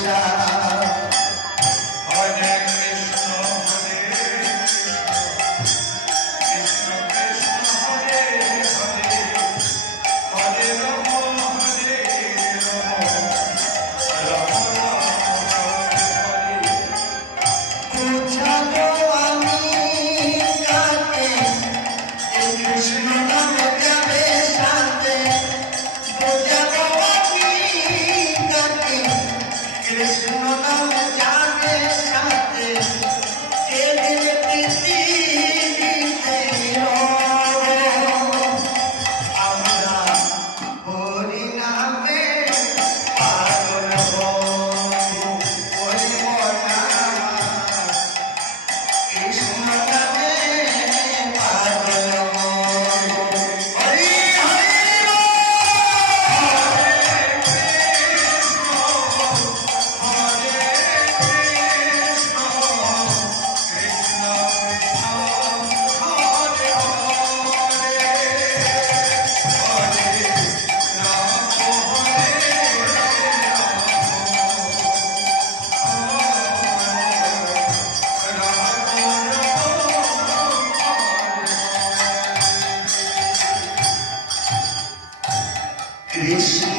দোষা You.